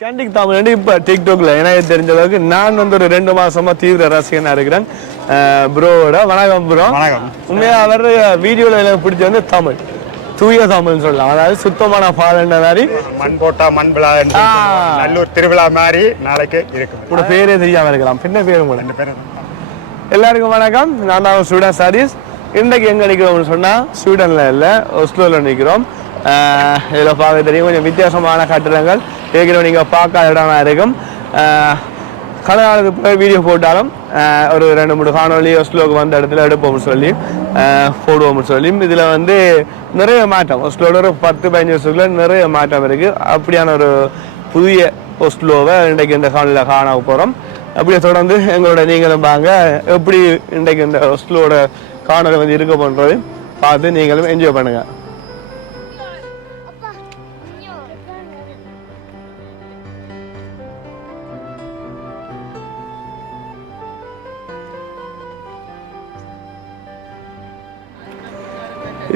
ஸ்கேண்டிக் தமிழ் இப்போ டிக்டாக்ல எனக்கு தெரிஞ்ச அளவுக்கு நான் வந்து ஒரு ரெண்டு மாசமா தீவிர ரசிகனா இருக்கிறேன். ப்ரோவோட வணக்கம் ப்ரோ வணக்கம். உண்மையா அவர் வீடியோல எனக்கு பிடிச்ச வந்து தமிழ். தூய தமிழ்னு சொல்லலாம். அதாவது சுத்தமான பாலன்ற மாதிரி. மண் போட்டா மண் விழா. நல்லூர் திருவிழா மாதிரி நாளைக்கு இருக்குது உங்களோட பேரே தெரியாம இருக்கலாம். பின்ன பேரும் கூட எல்லாருக்கும் வணக்கம். நான் தான் ஸ்டூடெண்ட் சாரீஸ் இன்றைக்கு எங்க நிற்கிறோம்னு சொன்னா ஸ்வீடன்ல இல்லை ஒஸ்லோவில் நிற்கிறோம் இதுல பார்க்க தெரியும். கொஞ்சம் வித்தியாசமான கட்டிடங்கள். ஏற்கனவே நீங்கள் பார்க்காத இடமா இருக்கும். கடந்த நாளுக்கு போய் வீடியோ போட்டாலும் ஒரு ரெண்டு மூணு காணொலி ஒஸ்லோக்கு வந்த இடத்துல எடுப்போம்னு சொல்லி போடுவோம்னு சொல்லி இதில் வந்து நிறைய மாற்றம். ஒஸ்லோட ஒரு பத்து பதினஞ்சு வருஷத்துக்குள்ள நிறைய மாற்றம் இருக்குது அப்படியான ஒரு புதிய ஒஸ்லோவை இன்றைக்கு இந்த காணொலியில் காண போகிறோம் அப்படியே தொடர்ந்து எங்களோட நீங்களும் வாங்க. எப்படி இன்றைக்கு இந்த ஒஸ்லோட காணொலி வந்து இருக்க போன்றது பார்த்து நீங்களும் என்ஜாய் பண்ணுங்கள்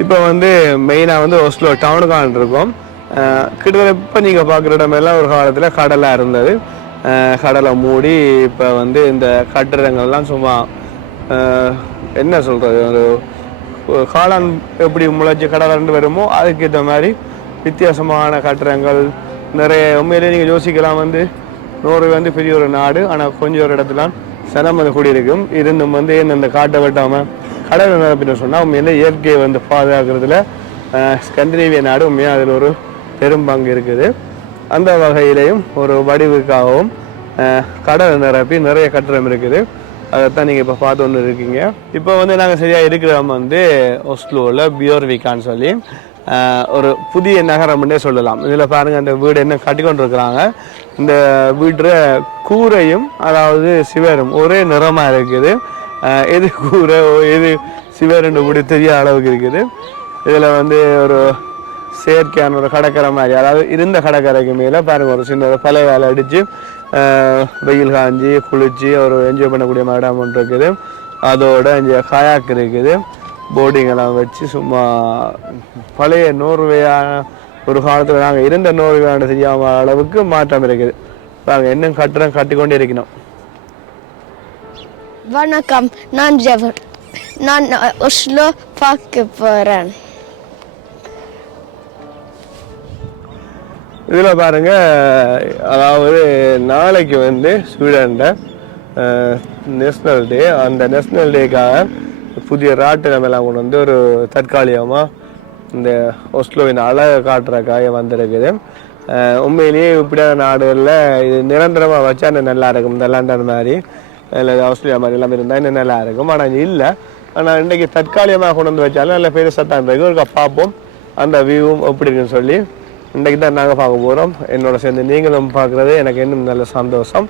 இப்போ வந்து மெயினாக வந்து ஒஸ்லோ டவுனுக்கான் இருக்கும். கிட்டத்தட்ட இப்போ நீங்கள் பார்க்குற இடமெல்லாம் ஒரு காலத்தில் கடலாக இருந்தது. கடலை மூடி இப்போ வந்து இந்த கட்டிடங்கள்லாம் சும்மா என்ன சொல்கிறது ஒரு காளான் எப்படி முளைச்சி கடலாண்டு வருமோ அதுக்கேற்ற மாதிரி வித்தியாசமான கட்டிடங்கள் நிறைய. உண்மையிலே நீங்கள் யோசிக்கலாம் வந்து நோர்வே வந்து பெரிய ஒரு நாடு ஆனால் கொஞ்சம் ஒரு இடத்துல சனம் வந்து கூடியிருக்கும் இருந்தும் வந்து இந்த காட்டை வெட்டாமல் கடல் நிரப்பின்னு சொன்னால் உண்மையிலே இயற்கையை வந்து பாதுகாக்கிறதுல ஸ்கண்டினேவிய நாடு உண்மையாக அதில் ஒரு பெரும் பங்கு இருக்குது. அந்த வகையிலையும் ஒரு வடிவுக்காகவும் கடல் நிரப்பி நிறைய கட்டிடம் இருக்குது. அதைத்தான் நீங்கள் இப்போ பார்த்து ஒன்று இருக்கீங்க. இப்போ வந்து நாங்கள் சரியாக இருக்கிறோம் வந்து ஒஸ்லோவில் பியோர்விக்கான்னு சொல்லி ஒரு புதிய நகரம்னே சொல்லலாம். இதில் பாருங்கள் அந்த வீடு என்ன கட்டி கொண்டு இருக்கிறாங்க இந்த வீட்டுல கூரையும் அதாவது சிவரும் ஒரே நிறமாக இருக்குது. எது கூரை எது சிவருன்னு கூட தெரியாத அளவுக்கு இருக்குது. இதில் வந்து ஒரு செயற்கையான ஒரு கடற்கரை மாதிரி அதாவது இருந்த கடற்கரைக்கு மேலே பாருங்க ஒரு சின்ன ஒரு பழைய வேலை அடித்து வெயில் காஞ்சி குளிச்சு ஒரு என்ஜாய் பண்ணக்கூடிய மேடம் ஒன்று இருக்குது. அதோட இங்கே கயாக் இருக்குது. போட்டிங் எல்லாம் வச்சு சும்மா பழைய நோர்வையான ஒரு காலத்தில் நாங்கள் இருந்த நோர்வேயான தெரியாம அளவுக்கு மாற்றம் இருக்குது. நாங்கள் இன்னும் கட்டுறோம் கட்டிக்கொண்டே இருக்கணும். வணக்கம் நான் ஜெவர் நான் ஒஸ்லோ பார்க்க போகிறேன் இதில் பாருங்க அதாவது நாளைக்கு வந்து ஸ்வீடனில் நேஷ்னல் டே அந்த நேஷ்னல் டேக்காக புதிய ராட்டினம் எல்லாம் கொண்டு வந்து ஒரு தற்காலிகமாக இந்த ஒஸ்லோவின் அழகை காட்டுறக்காக வந்திருக்குது. உண்மையிலேயே இப்படியான நாடுகளில் இது நிரந்தரமாக வச்சா நல்லா இருக்கும் இந்த லண்டன் மாதிரி. இல்லை ஆஸ்திரேலியா மாதிரி எல்லாம் இருந்தால் இன்னும் நல்லா இருக்கும் ஆனால் இது இல்லை ஆனால் இன்றைக்கி தற்காலிகமாக கொண்டு வந்து வச்சாலும் நல்ல பெருசாக தான் இருக்கும் ஒரு பார்ப்போம் அந்த வியூவும் எப்படி இருக்குன்னு சொல்லி இன்றைக்கு தான் நாங்கள் பார்க்க போகிறோம் என்னோட சேர்ந்து நீங்களும் பார்க்குறது எனக்கு இன்னும் நல்ல சந்தோஷம்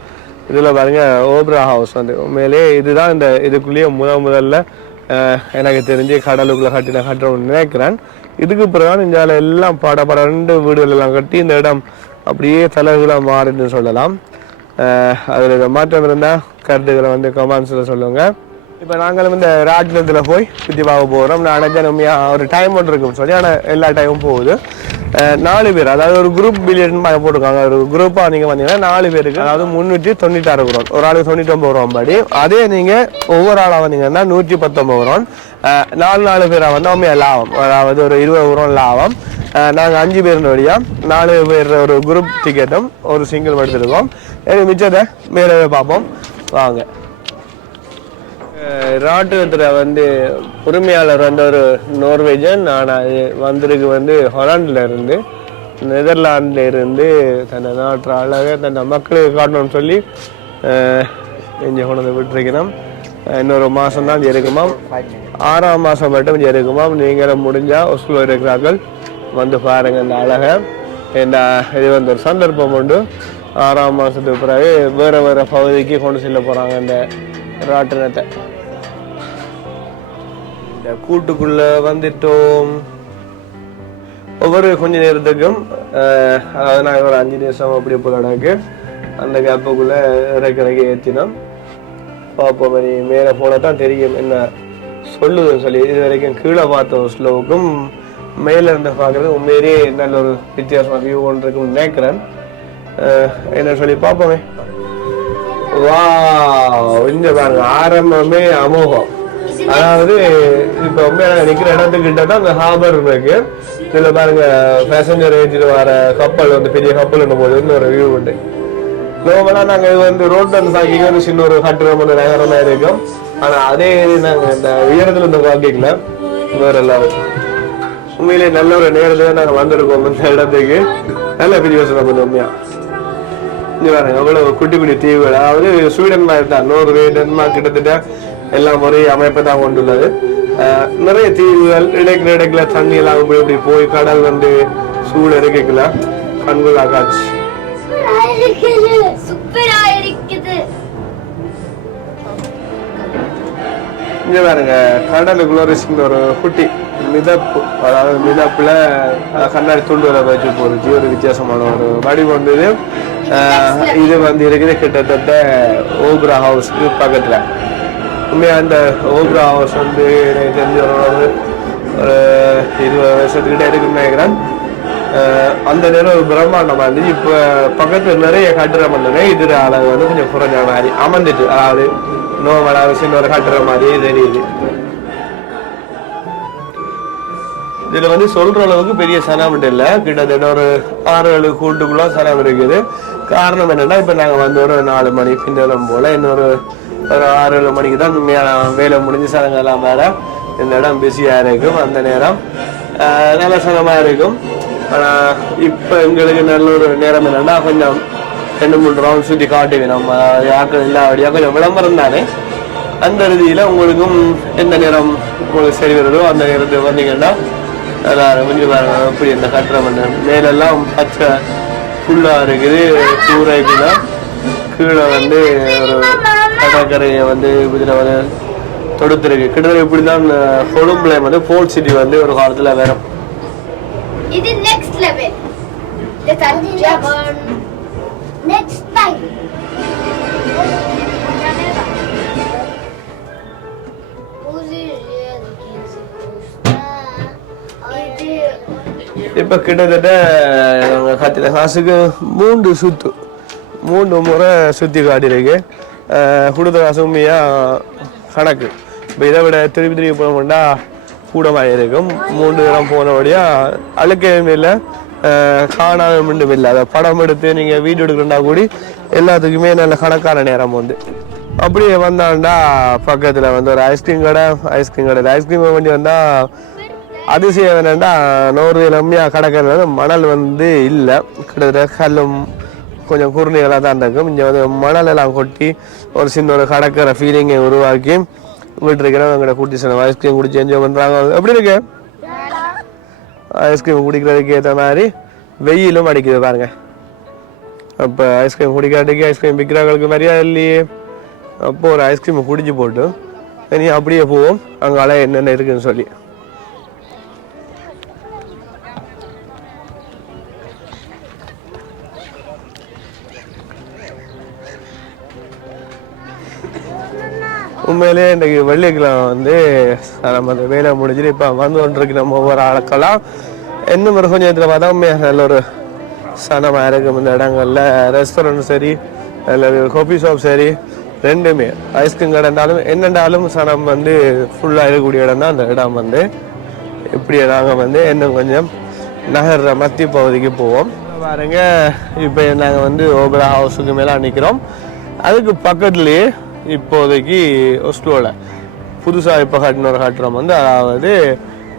இதில் பாருங்கள் ஓப்ரா ஹவுஸ் வந்து உண்மையிலேயே இதுதான் இந்த இதுக்குள்ளேயே முதல் முதல்ல எனக்கு தெரிஞ்சு கடலுக்குள்ளே கட்டின கட்டணும்னு நினைக்கிறேன் இதுக்கு பிறகு இந்த எல்லாம் பட பட ரெண்டு வீடுகள் எல்லாம் கட்டி இந்த இடம் அப்படியே தலைகளாக மாறின்னு சொல்லலாம் அதில் மாற்றம் இருந்தால் கருத்துக்களை வந்து கமெண்ட்ஸில் சொல்லுங்கள் இப்போ நாங்களும் இந்த ராட்டினத்தில் போய் சுற்றி பார்க்க போகிறோம் நான் நினைச்சேன் உண்மையாக ஒரு டைம் ஒன்று இருக்குன்னு சொல்லி. ஆனால் எல்லா டைமும் போகுது. நாலு பேர் அதாவது ஒரு குரூப் பில்லியன் போட்டிருக்காங்க. ஒரு குரூப்பாக நீங்கள் வந்தீங்கன்னா நாலு பேருக்கு அதாவது முந்நூற்றி தொண்ணூத்தாறு ரூபா ஒரு ஆளுக்கு தொண்ணூற்றொம்பது ரூபா படி அதே நீங்கள் ஒவ்வொரு ஆளாக வந்தீங்கன்னா நூற்றி பத்தொம்பது ரூபா நாலு நாலு பேராக வந்து உண்மையாக லாபம். அதாவது ஒரு இருபது ரூபா லாபம். நாங்கள் அஞ்சு பேர் வழியாக நாலு பேர் ஒரு குரூப் டிக்கெட்டும் ஒரு சிங்கிள் எடுத்துருக்கோம். எனக்கு மிச்சத்தை மேலே பார்ப்போம். வாங்க. ராட்டுவத்தில் வந்து உரிமையாளர் வந்து ஒரு நோர்வேஜன் ஆனால் அது வந்திருக்கு வந்து ஹொலாண்டில் இருந்து நெதர்லாண்டில் இருந்து தன்னை நாட்டு அழகாக தன்னை மக்களுக்கு காட்டணும்னு சொல்லி இங்கே கொண்டு வந்து விட்டுருக்கணும். இன்னொரு மாதம் தான் இருக்குமாம் ஆறாம் மாதம் மட்டும் இங்கே இருக்குமாம் நீங்களும் முடிஞ்சால் ஒஸ்லோ இருக்கிறார்கள். வந்து பாருங்க இந்த அழகை. இந்த இது வந்து ஒரு சந்தர்ப்பம் உண்டு. ஆறாம் மாதத்துக்கு பிறகு வேறு வேறு பகுதிக்கு கொண்டு செல்ல போகிறாங்க இந்த ராட்டினத்தை. இந்த கூட்டுக்குள்ளே வந்துட்டோம். ஒவ்வொரு கொஞ்ச நேரத்துக்கும் அதாவது நாங்கள் ஒரு அஞ்சு நிமிஷம் அப்படி போகிறனாக்கு அந்த கேப்புக்குள்ளே இறக்கிறக்கு ஏற்றினோம் பார்ப்போம் நீ மேலே போனால் தான் தெரியும் என்ன சொல்லுதுன்னு சொல்லி இது வரைக்கும் கீழே பார்த்த ஒரு ஸ்லோவுக்கும் மேலே இருந்து பார்க்குறது உண்மையிலேயே நல்ல ஒரு வித்தியாசமாக வியூ ஒன்று இருக்குன்னு நினைக்கிறேன். என்ன சொல்லி பார்ப்போமே. வா இங்க பாருங்க ஆரம்பமே அமோகம். அதாவது இப்போ உண்மையாக நிற்கிற இடத்துக்கிட்ட தான் அந்த ஹார்பர் இருக்கு. இதில் பாருங்க பேசஞ்சர் ஏற்றிட்டு வர கப்பல் வந்து பெரிய கப்பல் போது இன்னொரு வியூ உண்டு. நோமலா நாங்கள் இது வந்து ரோட்ல இருந்து சாக்கிங்க வந்து சின்ன ஒரு ஹட்டு ஒன்று நகரமாக இருக்கும். ஆனால் அதே நாங்கள் இந்த உயரத்தில் இந்த பாக்கிக்கல வேற எல்லாரும் உண்மையிலே நல்ல ஒரு நேரத்துல நாங்க வந்திருக்கோம் இந்த இடத்துக்கு. நல்ல பெரிய யோசனை கொஞ்சம் உண்மையா? இங்க பாருங்க எவ்வளவு குட்டி குட்டி தீவுகள். அதாவது ஸ்வீடன் மாதிரி தான். நோர்வே டென்மார்க் கிட்டத்தட்ட எல்லாம் ஒரே அமைப்பை தான் கொண்டுள்ளது. நிறைய தீவுகள் இடைக்கிற இடைக்கில தண்ணி எல்லாம் இப்படி இப்படி போய் கடல் வந்து சூடு காட்சி சூப்பரா இருக்குது இங்க பாருங்க கடலுக்குள்ள ஒரு குட்டி மிதப்பு அதாவது மிதப்பில் கண்ணாடி துண்டுகளை வச்சு போயிடுச்சு ஒரு வித்தியாசமான ஒரு வடிவம் வந்தது. இது. வந்து இருக்குது கிட்டத்தட்ட ஓப்ரா ஹவுஸ்க்கு பக்கத்தில். உண்மையாக அந்த ஓப்ரா ஹவுஸ் வந்து எனக்கு தெரிஞ்ச ஒரு ஒரு இருபது வருஷத்துக்கிட்டே இருக்குன்னு நினைக்கிறேன். அந்த நேரம் ஒரு பிரம்மாண்டமாக இருந்துச்சு இப்போ பக்கத்தில் நிறைய கட்டுற மாதிரி இது அளவு வந்து கொஞ்சம் குறைஞ்ச மாதிரி அமர்ந்துட்டு அதாவது நோமலா விஷயம் ஒரு கட்டுற மாதிரி தெரியுது. இதுல வந்து சொல்ற அளவுக்கு பெரிய சனம் இல்லை. கிட்டத்தட்ட ஒரு ஆறு ஏழு கூட்டுக்குள்ள சனம் இருக்குது. காரணம் என்னன்னா இப்ப நாங்க வந்து ஒரு நாலு மணி பின்னரம் போல இன்னொரு ஒரு ஆறு ஏழு மணிக்கு தான் வேலை முடிஞ்சு சனங்கள்லாம் வேற இந்த இடம் பிஸியா இருக்கும் அந்த நேரம். நல்ல சனமா இருக்கும். ஆனா இப்ப எங்களுக்கு நல்ல ஒரு நேரம் என்னன்னா கொஞ்சம் ரெண்டு மூணு ரவுண்ட் சுத்தி காட்டுவேன். நம்ம யாக்கள் இல்லாதபடியா கொஞ்சம் விளம்பரம் தானே. அந்த ரீதியில உங்களுக்கும் எந்த நேரம் உங்களுக்கு சரி வருதோ அந்த நேரத்தில் வந்தீங்கன்னா நல்லா கொஞ்சம் பாருங்க அப்படி இந்த கட்டுறம் மேலெல்லாம் பச்சை ஃபுல்லாக இருக்குது. சூறாய்க்குன்னா கீழே வந்து ஒரு கடற்கரையை வந்து இதில் வந்து தொடுத்துருக்கு. கிட்டத்தட்ட இப்படி தான் கொழும்புல வந்து ஃபோர்ட் சிட்டி வந்து ஒரு காலத்தில் வேறும் இது நெக்ஸ்ட் லெவல் நெக்ஸ்ட் டைம் இப்போ கிட்டத்தட்ட நாங்க கத்தின காசுக்கு மூன்று சுத்து மூன்று முறை சுற்றி காட்டியிருக்கு. கொடுத்த காசு கணக்கு. இப்போ இதை விட திருப்பி திருப்பி போனோம்னா கூடமாக இருக்கும். மூன்று தரம் போனபடியாக அழுக்கவே இல்லை காணாத மீண்டும் இல்லை. அதை படம் எடுத்து நீங்கள் வீடியோ எடுக்கிறா கூடி எல்லாத்துக்குமே நல்ல கணக்கான நேரம் வந்து அப்படியே வந்தாண்டா பக்கத்தில் வந்து ஒரு ஐஸ்கிரீம் கடை ஐஸ்கிரீம் கடை ஐஸ்கிரீம் வண்டி வந்தால் அதிசயம் என்னென்னா நோர்வேல உண்மையா கடற்கரை மணல் வந்து இல்லை. கிட்டத்தட்ட கல்லும் கொஞ்சம் குறுநிகளாக தான் இருக்கும். இங்கே வந்து மணல் எல்லாம் கொட்டி ஒரு சின்ன ஒரு கடற்கரை ஃபீலிங்கை உருவாக்கி விட்டுருக்கிறோம். எங்களோட கூட்டி சின்ன ஐஸ்கிரீம் குடிச்சு என்ஜாய் பண்ணுறாங்க எப்படி இருக்கு? ஐஸ்கிரீம் குடிக்கிறதுக்கு ஏற்ற மாதிரி வெயிலும் அடிக்குது பாருங்க. அப்போ ஐஸ்கிரீம் குடிக்காட்டிக்கு ஐஸ்கிரீம் விற்கிறவங்களுக்கு மரியாதை இல்லையே. அப்போது ஒரு ஐஸ்கிரீம் குடிச்சு போட்டு இனி அப்படியே போவோம். அங்கே அலை என்னென்ன இருக்குன்னு சொல்லி. உண்மையிலே இன்றைக்கு வெள்ளிக்கிழமை வந்து நம்ம அந்த வேலை முடிஞ்சுட்டு இப்போ வந்து கொண்டிருக்கு நம்ம ஒவ்வொரு ஆளுக்கெல்லாம் இன்னும் ஒரு கொஞ்சம் நேரத்தில் பார்த்தா உண்மையாக நல்ல ஒரு சனமாக இருக்கும் இந்த இடங்கள்ல. ரெஸ்டாரண்ட் சரி அல்லது காஃபி ஷாப் சரி ரெண்டுமே. ஐஸ்கிரீம் கடைண்டாலும் என்னென்றாலும் சனம் வந்து ஃபுல்லாக இருக்கக்கூடிய இடம் தான் அந்த இடம் வந்து. இப்படி நாங்கள் வந்து இன்னும் கொஞ்சம் நகர்ற மத்திய பகுதிக்கு போவோம். பாருங்க இப்போ நாங்கள் வந்து ஓபரா ஹவுஸுக்கு மேலே நிற்கிறோம் அதுக்கு பக்கத்துலேயே இப்போதைக்கு ஒஸ்லோவில் புதுசாக இப்போ கட்டின ஒரு கட்டுறம் வந்து அதாவது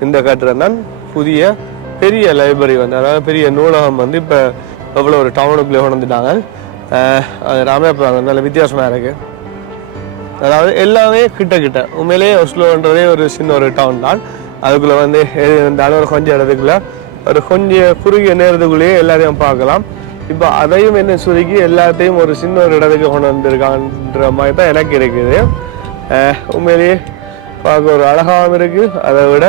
இந்த கட்டிடம் தான் புதிய பெரிய லைப்ரரி வந்து அதாவது பெரிய நூலகம் வந்து இப்போ எவ்வளோ ஒரு டவுனுக்குள்ளே உணர்ந்துட்டாங்க அது ராமேபுரம் நல்ல வித்தியாசமாக இருக்குது அதாவது எல்லாமே கிட்ட கிட்ட உண்மையிலேயே ஒஸ்லோன்றதே ஒரு சின்ன ஒரு டவுன் தான். அதுக்குள்ளே வந்து எது இருந்தாலும் ஒரு கொஞ்சம் இடத்துக்குள்ள ஒரு கொஞ்சம் குறுகிய நேரத்துக்குள்ளேயே எல்லாரையும் பார்க்கலாம். இப்போ அதையும் என்ன சுருக்கி எல்லாத்தையும் ஒரு சின்ன ஒரு இடத்துக்கு கொண்டு வந்திருக்கான்ற மாதிரி தான் எனக்கு இருக்குது. உண்மையிலேயே பார்க்க ஒரு அழகாகவும் இருக்குது அதை விட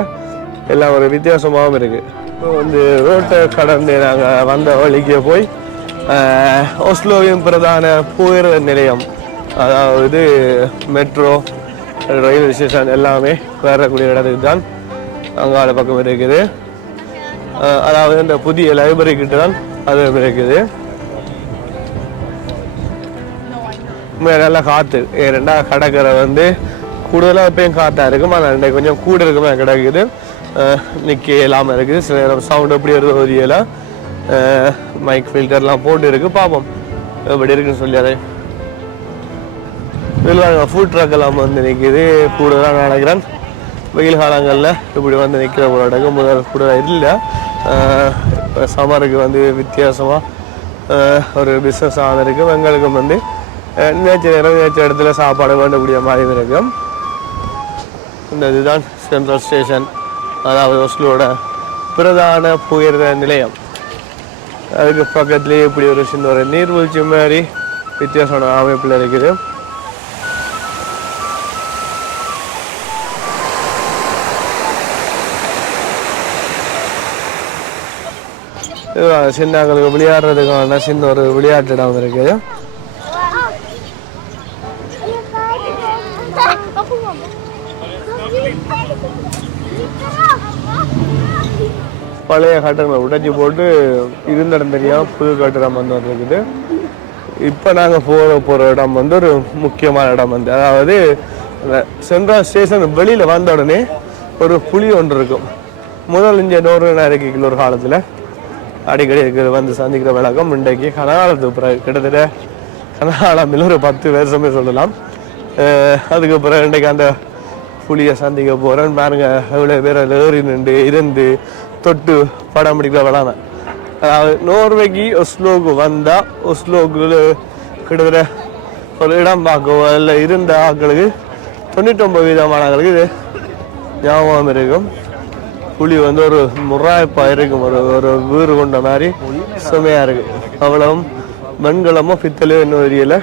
எல்லாம் ஒரு வித்தியாசமாகவும் இருக்குது இப்போ வந்து ரோட்டை கடந்து நாங்கள் வந்த வழிக்கு போய் ஓஸ்லோவின் ஒஸ்லோவின் பிரதான புகையிரத நிலையம் அதாவது மெட்ரோ ரயில்வே ஸ்டேஷன் எல்லாமே வேறக்கூடிய இடத்துக்கு தான் அங்கால பக்கம் இருக்குது. அதாவது இந்த புதிய லைப்ரரி கிட்ட தான் அது இருக்குது? உண்மையா நல்லா காற்று ரெண்டா கடற்கரை வந்து கூடுதலாக எப்பயும் காற்றா இருக்கும். ஆனால் ரெண்டே கொஞ்சம் கூட இருக்குமா கிடக்குது. நிற்க இல்லாமல் இருக்குது. சில நேரம் சவுண்ட் எப்படி வருது ஒரியெல்லாம் மைக் ஃபில்டர்லாம் போட்டு இருக்கு. பார்ப்போம் எப்படி இருக்குன்னு சொல்லி அதை. இதில் ஃபுட் ட்ரக் எல்லாம் வந்து நிற்கிது கூடுதலாக நினைக்கிறேன் வெயில் காலங்களில் இப்படி வந்து நிற்கிற ஒரு இடங்கு முதல் கூட இல்லை. சமருக்கு வந்து வித்தியாசமாக ஒரு பிஸ்னஸ் ஆகிருக்கும் எங்களுக்கும் வந்து நேற்று நேரம் நேற்று இடத்துல சாப்பாடு வேண்டக்கூடிய மாதிரி இருக்கும். இந்த இதுதான் சென்ட்ரல் ஸ்டேஷன் அதாவது ஒஸ்லோட பிரதான புயர் நிலையம். அதுக்கு பக்கத்துலேயே இப்படி ஒரு சின்ன ஒரு நீர்வீழ்ச்சி மாதிரி வித்தியாசமான அமைப்பில் இருக்குது. சின்னங்களுக்கு விளையாடுறதுக்கான சின்ன ஒரு விளையாட்டு இடம் இருக்குது பழைய கட்டங்களை உடைச்சி போட்டு இருந்த இடம் புது கட்டடம் வந்து வந்துருக்குது. இப்போ நாங்கள் போகிற போகிற இடம் வந்து ஒரு முக்கியமான இடம் வந்து அதாவது சென்ட்ரல் ஸ்டேஷன் வெளியில் வந்த உடனே ஒரு புலி ஒன்று இருக்கும். முதல் இங்கே நூறு நறுக்கிக்கல ஒரு காலத்தில். அடிக்கடி இருக்கிற வந்து சந்திக்கிற வழக்கம் இன்றைக்கு கனகாலத்துக்கு பிறகு கிட்டத்தட்ட கனகாலமில் ஒரு பத்து வருஷமே சொல்லலாம். அதுக்கப்புறம் அதுக்கு பிறகு இன்றைக்கு அந்த புலியை சந்திக்க போகிறேன் பாருங்க எவ்வளோ பேர் அதில் ஏறி நின்று இருந்து தொட்டு படம் பிடிக்கிற விளாம அதாவது நோர்வேக்கு ஒஸ்லோக்கு வந்தால் ஒஸ்லோக்கு கிட்டத்தட்ட ஒரு இடம் பார்க்கவோ இல்லை இருந்த ஆட்களுக்கு தொண்ணூற்றொம்பது விதமானங்களுக்கு இது ஞாபகம் இருக்கும். புலி வந்து ஒரு முறாய்ப்பாக இருக்கும். ஒரு ஒரு வீறு கொண்ட மாதிரி சுமையாக இருக்கு. அவ்வளவும் மண்கலமோ பித்தலையோ இன்னும் தெரியல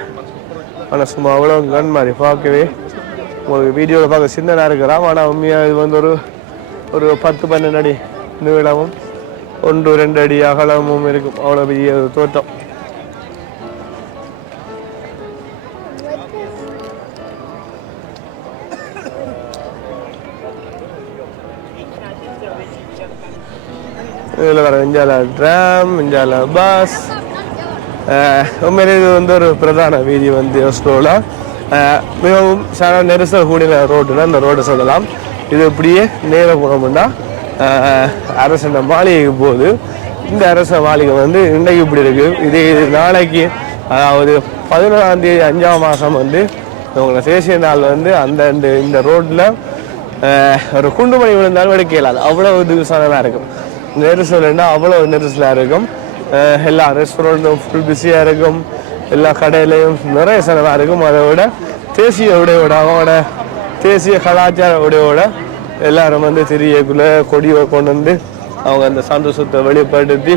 ஆனால் சும்மா அவ்வளோ கண் மாதிரி பார்க்கவே. உங்களுக்கு வீடியோவில் பார்க்க சின்னதாக இருக்கிறான் ஆனால் உண்மையாக இது வந்து ஒரு ஒரு பத்து பன்னெண்டு அடி நீளமும் ஒன்று ரெண்டு அடி அகலமும் இருக்கும். அவ்வளோ பெரிய தோட்டம். இதில் வர இந்தியாவில் ட்ராம் இந்தியாவில் பஸ் உண்மையிலே இது வந்து ஒரு பிரதான வீதி வந்து ஸ்லோவில் மிகவும் சார நெரிசல் கூடிய ரோடுனா இந்த ரோடு சொல்லலாம். இது இப்படியே நேர போனோம்னா அரசன மாளிகைக்கு போகுது. இந்த அரச மாளிகை வந்து இன்றைக்கு இப்படி இருக்குது இது இது நாளைக்கு அதாவது பதினொன்றாம் தேதி அஞ்சாம் மாதம் வந்து உங்களை தேசிய நாள் வந்து அந்த இந்த ரோட்டில் ஒரு குண்டுமணி விழுந்தாலும் எடுக்க இயலாது. அவ்வளோ திவசமாக இருக்கும். நெரிசல்னா அவ்வளோ நெரிசலாக இருக்கும். எல்லா ரெஸ்டாரண்ட்டும் ஃபுல் பிஸியாக இருக்கும். எல்லா கடையிலையும் நிறைய செலவாக இருக்கும். அதை விட தேசிய உடையோட அவங்களோட தேசிய கலாச்சார உடையோட எல்லாரும் வந்து தெரியக்குள்ளே கொடியை கொண்டு வந்து அவங்க அந்த சந்தோஷத்தை வெளிப்படுத்தி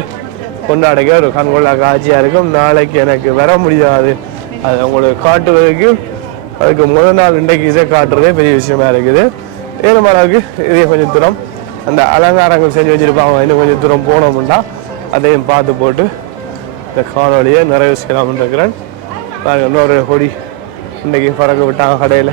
கொண்டாடக்க ஒரு கண்கொள்ளா காட்சியாக இருக்கும். நாளைக்கு எனக்கு வர முடியாது. அது உங்களுக்கு காட்டுவதற்கு அதுக்கு முதல் நாள் இன்றைக்கு இதை காட்டுறதே பெரிய விஷயமா இருக்குது. ஏழு அளவுக்கு இதே கொஞ்சம் தூரம். அந்த அலங்காரங்கள் செஞ்சு வச்சிருப்பாங்க. இன்னும் கொஞ்சம் தூரம் போனோம்னா அதையும் பார்த்து போட்டு இந்த காணொலியை நிறைவு செய்யலாம்னு இருக்கிறேன். பாருங்க இன்னொரு கொடி இன்னைக்கு பறக்க விட்டாங்க கடையில்.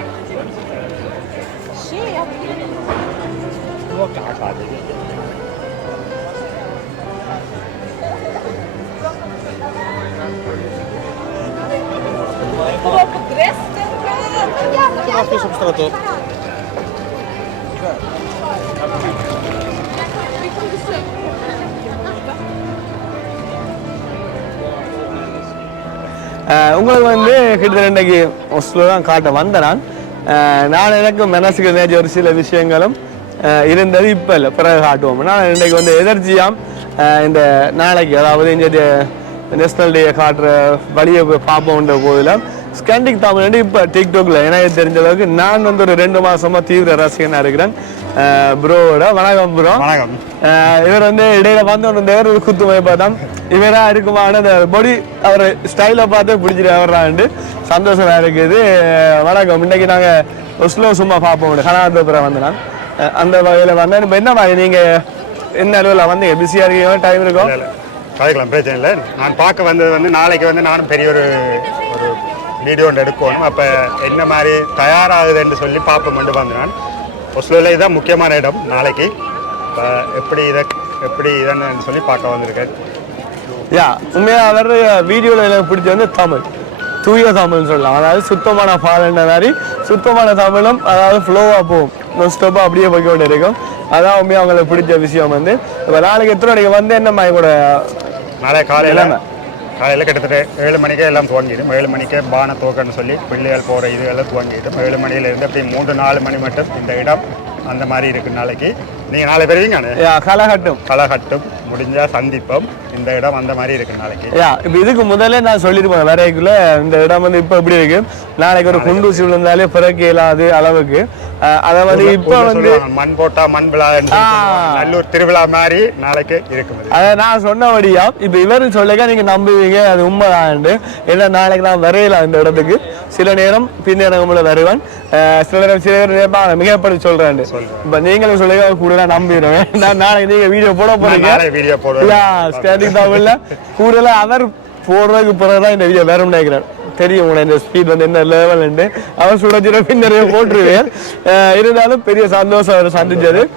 ஆஹ் உங்களுக்கு வந்து கிட்டத்தட்ட இன்னைக்கு ஒஸ்லோ தான் காட்ட வந்த நான் நான் எனக்கு மனசுக்கு நேற்று ஒரு சில விஷயங்களும் இருந்தது இப்போ இல்லை. பிறகு காட்டுவோம். நான் இன்றைக்கு வந்து எதர்ச்சியாம் இந்த நாளைக்கு அதாவது இந்த நேஷனல் டே காட்டுற வழியை பார்ப்போம்ன்ற போதில் ஸ்கேண்டிக் தமிழ் இப்போ டிக்டாக்ல எனக்கு தெரிஞ்ச அளவுக்கு நான் வந்து ஒரு ரெண்டு மாசமா தீவிர ரசிகனா இருக்கிறேன். ப்ரோவோட. வணக்கம் ப்ரோ. வணக்கம். இவர் வந்து இடையில வந்து நேர் ஒரு குத்து வைப்பாதான் இவரா இருக்குமான அந்த பொடி அவர் ஸ்டைலை பார்த்து பிடிச்சிட்டு வர்றாண்டு சந்தோஷமா இருக்குது. வணக்கம். இன்னைக்கு நாங்க ஒஸ்லோ சும்மா பார்ப்போம். கனாதபுரம் வந்து நான். அந்த வகையில வந்தேன் இப்போ என்ன மாதிரி நீங்க என்ன அளவில் வந்தீங்க? பிஸியா இருக்கீங்க டைம் இருக்கும். கதைக்கலாம் பிரச்சனை இல்லை. நான் பார்க்க வந்தது வந்து நாளைக்கு வந்து நானும் பெரிய ஒரு வீடியோ ஒன்று எடுக்கணும். அப்போ என்ன மாதிரி தயாராகுதுன்னு சொல்லி பார்ப்போம்னு வந்தேன் நான் ஒஸ்லோவில் இதுதான் முக்கியமான இடம். நாளைக்கு இப்போ எப்படி இதை எப்படி இதுன்னு சொல்லி பார்க்க வந்திருக்கேன். யா உண்மையா அவர் வீடியோவில் எனக்கு பிடிச்ச வந்து தமிழ். தூய தமிழ்னு சொல்லலாம். அதாவது சுத்தமான பால்ன்ற மாதிரி சுத்தமான தமிழும் அதாவது ஃப்ளோவாக போகும். ஸ்டெப்பாக அப்படியே போய் கொண்டு இருக்கும். அதான் உண்மையாக அவங்களுக்கு பிடிச்ச விஷயம் வந்து. இப்போ நாளைக்கு எத்தனை மணிக்கு வந்து என்ன மாதிரி கூட நாளை காலையில். காலையில் கிட்டத்தட்ட ஏழு மணிக்கே எல்லாம் துவங்கிடும். ஏழு மணிக்கே பானை துவக்கன்னு சொல்லி பிள்ளைகள் போகிற இது எல்லாம் துவங்கிடும். ஏழு மணியிலேருந்து அப்படி மூன்று நாலு மணி மட்டும் இந்த இடம் அந்த மாதிரி இருக்கு நாளைக்கு. நீங்கள் நாளை பெறுவீங்க கலகட்டும். களகட்டும் முடிஞ்சா சந்திப்போம். இந்த இடம் அந்த மாதிரி இருக்கு நாளைக்கு. யா இப்போ இதுக்கு முதல்ல நான் சொல்லியிருப்பேன் வரைக்குள்ள இந்த இடம் வந்து இப்போ எப்படி இருக்கு? நாளைக்கு ஒரு குண்டூசி விழுந்தாலே பிறக்க இயலாது அளவுக்கு. அஹ், அதை வந்து இப்போ வந்து மண் போட்டா மண் விழா. நல்லூர் திருவிழா மாதிரி நாளைக்கு இருக்குது அதை நான் சொன்னபடியா இப்போ இவர் சொல்லுங்க நீங்க நம்புவீங்க அது உண்மைதான் ஏன்னா நாளைக்கு நான் வரையலாம் இந்த இடத்துக்கு. சில நேரம் உங்களை வருவேன். சில நேரம் சில நினைப்பாங்க மிகப்படி சொல்றேன் இப்போ நீங்களும் சொல்லுங்க கூட நம்பிடுவேன். நான் நாளைக்கு நீங்க வீடியோ போட போறீங்க. வீடியோ போடுவேன். ஸ்டாண்டிங் தமிழ்ல கூடுதலா அவர் போடுறதுக்கு பிறகுதான் இந்த வீடியோ வேற நினைக்கிறேன். தெரியும் உங்களை இந்த ஸ்பீட் வந்து என்ன லெவல் அவர் சுடச்சிட பின்னரைய போட்டுருவேன். அஹ் இருந்தாலும் பெரிய சந்தோஷம் அவர் சந்திச்சது.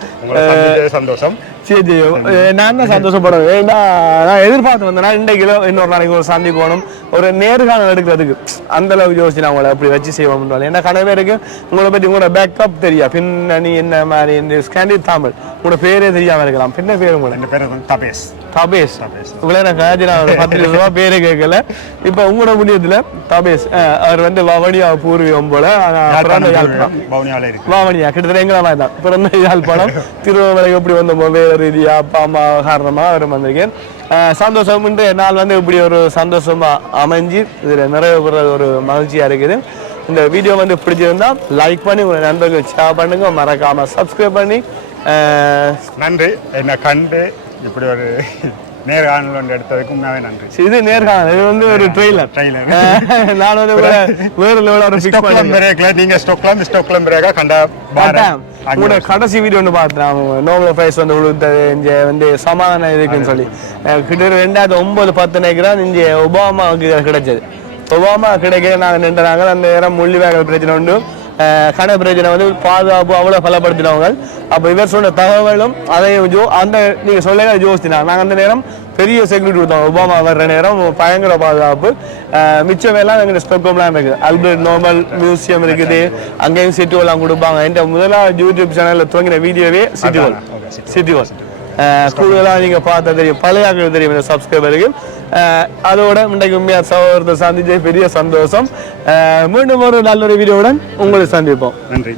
சந்தோஷம். சரி சரி. நான் தான் சந்தோஷப்படுவேன். ஏன்னா நான் எதிர்பார்த்து வந்தேன்னா இன்றைக்கு இன்னொரு நாளைக்கு ஒரு சந்திக்கணும் ஒரு நேர்காணல் எடுக்கிறதுக்கு. அந்த அளவுக்கு யோசிச்சு நான் உங்களை அப்படி வச்சு செய்வோம் ஏன்னா கனவே இருக்கு. உங்களை பற்றி உங்களோட பேக்கப் தெரியா? பின்னணி என்ன மாதிரி ஸ்கேண்டி தமிழ் உங்களோட பேரே தெரியாம இருக்கலாம். பின்ன பேர் உங்களை பேரும் வந்து தபேஸ். இவ்வளோ நான் காஜி நான் பத்து ரூபா பேரே கேட்கல. இப்போ உங்களோட முடியத்துல தபேஸ். அவர் வந்து வவனியா பூர்வீகம் போல வாமணியா கிட்டத்தட்ட எங்களை மாதிரி தான் பிறந்த யாழ்ப்பாணம் திருவண்ணாமலைக்கு எப்படி வந்தோமோ வேற ரீதியா அப்பா அம்மா காரணமாக அவர் வந்திருக்கேன். சந்தோஷம் இன்றைய நாள் வந்து இப்படி ஒரு சந்தோஷமா அமைஞ்சு இதில் நிறைய பெற ஒரு மகிழ்ச்சியா இருக்குது. இந்த வீடியோ வந்து பிடிச்சிருந்தா லைக் பண்ணி உங்க நண்பர்கள் ஷேர் பண்ணுங்க. மறக்காம சப்ஸ்கிரைப் பண்ணி நன்றி. என்னை கண்டு இப்படி ஒரு நேர்காணல் ஒன்று எடுத்ததுக்கு உண்மையாவே நன்றி. இது நேர்காணல். இது வந்து ஒரு ட்ரெய்லர் ட்ரெய்லர் நான் வந்து கூட வேற லெவலில் ஒரு ஃபிக்ஸ் ஸ்டோக்லாம் பண்ணி பிரேக்ல நீங்க ஸ்டோக்லாம் ஸ்டோக்லாம் பிரேக்கா கண்ட பார்த்தேன். உங்களோட கடைசி வீடியோ ஒன்று பார்த்தேன். நோபல் பிரைஸ் வந்து விழுந்தது இங்க வந்து சமாதானம் இருக்குன்னு சொல்லி. கிட்டத்தட்ட ரெண்டாயிரத்தி ஒன்பது பத்து நினைக்கிறேன் இங்க ஒபாமாவுக்கு கிடைச்சது. ஒபாமா கிடைக்க நாங்கள் நின்றாங்க அந்த நேரம் முள்ளிவாய்கள் பிரச்சனை உண்டு. அஹ் கன பிரச்சனை வந்து பாதுகாப்பு அவ்வளோ பலப்படுத்தினவங்க. அப்போ இவர் சொன்ன தகவலும் அதையும் ஜோ அந்த நீங்கள் சொல்லுங்க ஜோசினா நாங்கள் அந்த நேரம் பெரிய செக்யூரிட்டி கொடுத்தோம் ஒபாமா வர்ற நேரம் பயங்கர பாதுகாப்பு. மிச்சம் எல்லாம் எங்கள் ஸ்டோக்கம்லாம் இருக்குது. அல்பர்ட் நோபல் மியூசியம் இருக்குது. அங்கேயும் சிட்டி எல்லாம் கொடுப்பாங்க. என்ற முதலாவது யூடியூப் சேனலில் துவங்கின வீடியோவே சிட்டி ஹால் கூடுதலாக நீங்கள் பார்த்தா தெரியும் பழைய தெரியும் இந்த சப்ஸ்கிரைபருக்கு அதோட இன்றைக்கு உண்மையாக சகோதரத்தை சந்திச்ச பெரிய சந்தோஷம். மீண்டும் ஒரு நல்ல ஒரு வீடியோவுடன் உங்களை சந்திப்போம். நன்றி.